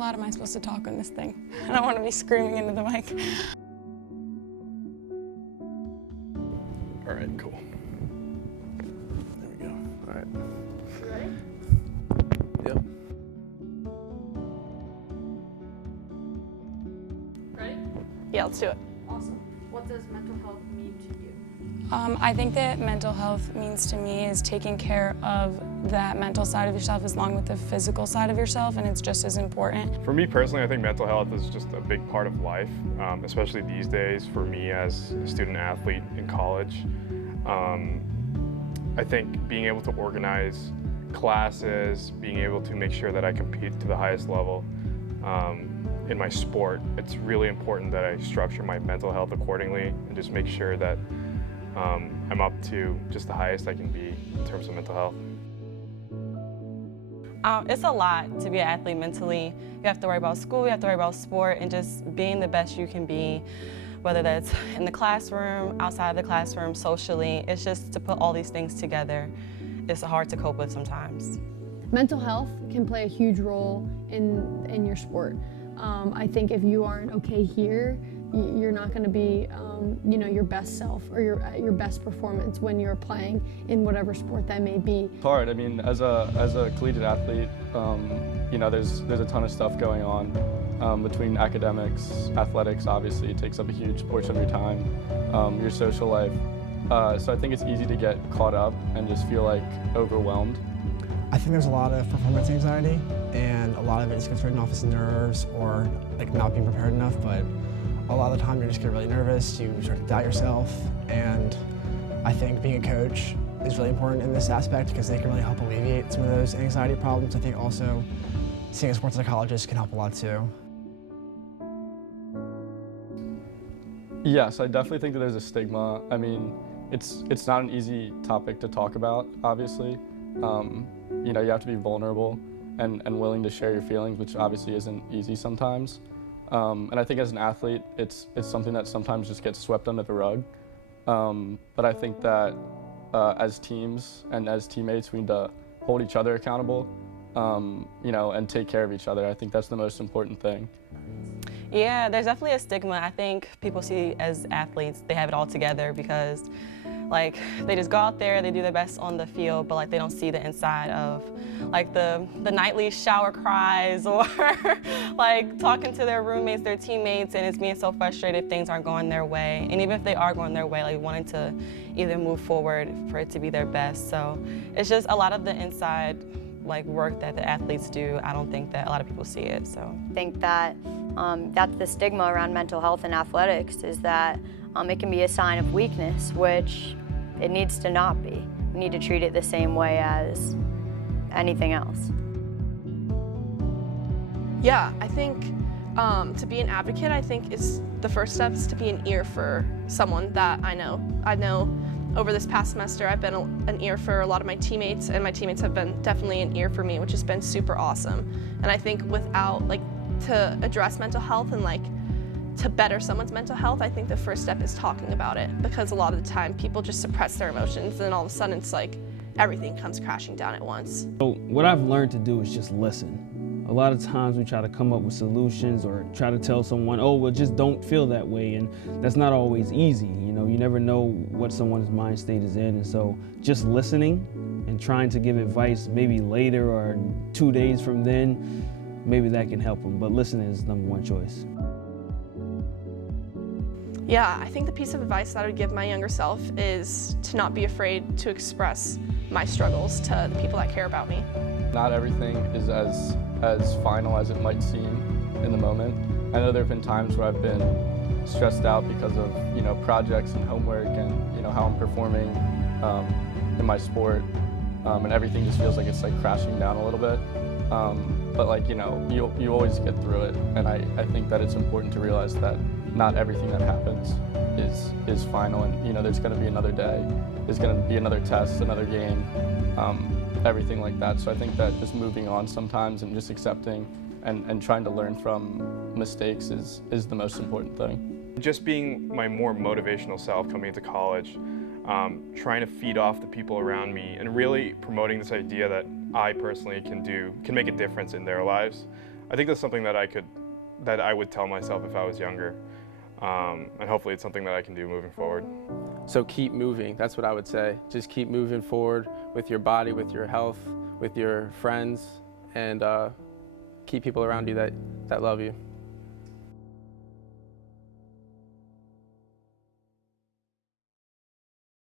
loud am I supposed to talk on this thing? I don't want to be screaming into the mic. All right, cool. There we go. All right. You ready? Yep. Ready? Yeah, let's do it. Awesome. What does mental health mean to you? I think that mental health means to me is taking care of that mental side of yourself along with the physical side of yourself, and it's just as important. For me personally, I think mental health is just a big part of life, especially these days for me as a student athlete in college. I think being able to organize classes, being able to make sure that I compete to the highest level in my sport, it's really important that I structure my mental health accordingly and just make sure that I'm up to just the highest I can be in terms of mental health. It's a lot to be an athlete mentally. You have to worry about school, you have to worry about sport, and just being the best you can be, whether that's in the classroom, outside of the classroom, socially. It's just to put all these things together. It's hard to cope with sometimes. Mental health can play a huge role in your sport. I think if you aren't okay here, you're not going to be, your best self or your best performance when you're playing in whatever sport that may be. It's hard. I mean, as a collegiate athlete, there's a ton of stuff going on between academics, athletics. Obviously, it takes up a huge portion of your time, your social life. So I think it's easy to get caught up and just feel like overwhelmed. I think there's a lot of performance anxiety, and a lot of it is written off as nerves or like not being prepared enough. But a lot of the time, you just get really nervous. You start to doubt yourself, and I think being a coach is really important in this aspect because they can really help alleviate some of those anxiety problems. I think also seeing a sports psychologist can help a lot too. Yes, I definitely think that there's a stigma. I mean, it's not an easy topic to talk about, obviously. You have to be vulnerable and willing to share your feelings, which obviously isn't easy sometimes. And I think as an athlete, it's something that sometimes just gets swept under the rug. But I think that as teams and as teammates, we need to hold each other accountable, and take care of each other. I think that's the most important thing. Yeah, there's definitely a stigma. I think people see as athletes, they have it all together because they just go out there, they do their best on the field, but they don't see the inside of the nightly shower cries or talking to their roommates, their teammates, and it's being so frustrated if things aren't going their way. And even if they are going their way, wanting to either move forward for it to be their best. So it's just a lot of the inside work that the athletes do. I don't think that a lot of people see it. So I think that that's the stigma around mental health in athletics, is that it can be a sign of weakness, which it needs to not be. We need to treat it the same way as anything else. Yeah, I think to be an advocate, I think is the first step is to be an ear for someone that I know. I know over this past semester, I've been an ear for a lot of my teammates, and my teammates have been definitely an ear for me, which has been super awesome. And I think without, to address mental health and, to better someone's mental health, I think the first step is talking about it, because a lot of the time people just suppress their emotions, and then all of a sudden it's everything comes crashing down at once. So what I've learned to do is just listen. A lot of times we try to come up with solutions or try to tell someone, oh, well, just don't feel that way, and that's not always easy. You never know what someone's mind state is in, and so just listening and trying to give advice maybe later or 2 days from then, maybe that can help them, but listening is number one choice. Yeah, I think the piece of advice that I would give my younger self is to not be afraid to express my struggles to the people that care about me. Not everything is as final as it might seem in the moment. I know there have been times where I've been stressed out because of projects and homework and how I'm performing in my sport, and everything just feels like it's crashing down a little bit. But you always get through it, and I think that it's important to realize that not everything that happens is final, and there's going to be another day, there's going to be another test, another game, everything like that. So I think that just moving on sometimes and just accepting and trying to learn from mistakes is the most important thing. Just being my more motivational self coming into college, trying to feed off the people around me and really promoting this idea that I personally can make a difference in their lives. I think that's something that I would tell myself if I was younger. And hopefully it's something that I can do moving forward. So keep moving, that's what I would say. Just keep moving forward with your body, with your health, with your friends, and keep people around you that love you.